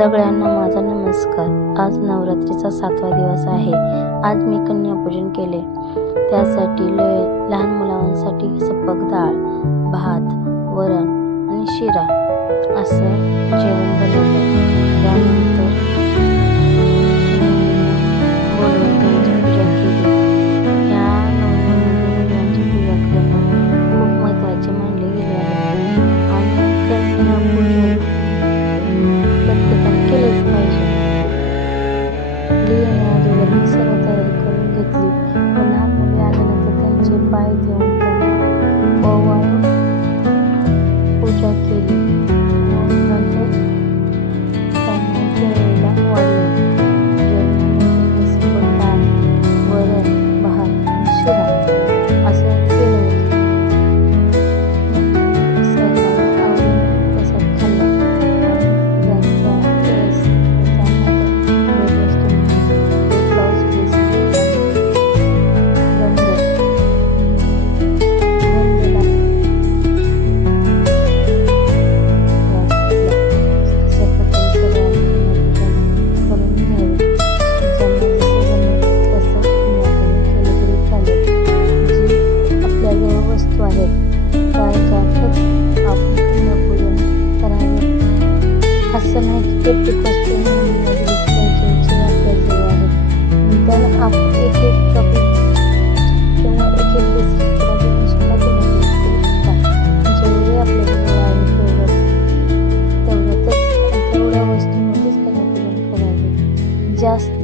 सगळ्यांना माझा नमस्कार। आज नवरात्रीचा 7वा दिवस आहे। आज मी कन्यापूजन केले। त्यासाठी लहान मुलांसाठी सपक डाळ, भात, वरण आणि शिरा असं जेवण बनवलं। त्यानंतर बोलवून त्यांची पूजा केली। या नवरात्रीमध्ये मुलांची पूजा करणं खूप महत्त्वाचे मानले गेले आहे आणि कन्यापूजन प्रत्येकाने केलेच पाहिजे। येण्याअगोदर मी सर्व तयारी करून घेतली व लहान मुले आल्यानंतर त्यांचे पाय धुवून त्यांना ओवाळून पूजा केली व नंतर त्यांना जेवायला वाढले। जेवणामध्ये सपक डाळ, वरण, भात आणि शिरा असं केलं होतं। सर्वांनी आवडीने प्रसाद खाल्ला आणि जास्त वेळेस त्यांना भेटवस्तू म्हणून ब्लाऊज पीस गंध अशा प्रकारे सर्वांनी करून घ्यावे। ज्यांना जसं जमेल तसं कन्यापूजन केलं तरी चालेल। जी आपल्याजवळ वस्तू आहेत त्याच्यातच आपण कन्यापूजन करावे। असं नाही की प्रत्येक वस्तू मध्ये पाहिजे जे आपल्याजवळ आहे त्याला आपण एक चॉकलेट किंवा एक बिस्किट देऊन सुद्धा कन्यापूजन करू शकता। जेवढे आपल्याजवळ आहे तेवढ्याच तेवढ्या वस्तूमध्येच कन्यापूजन करावे। जास्त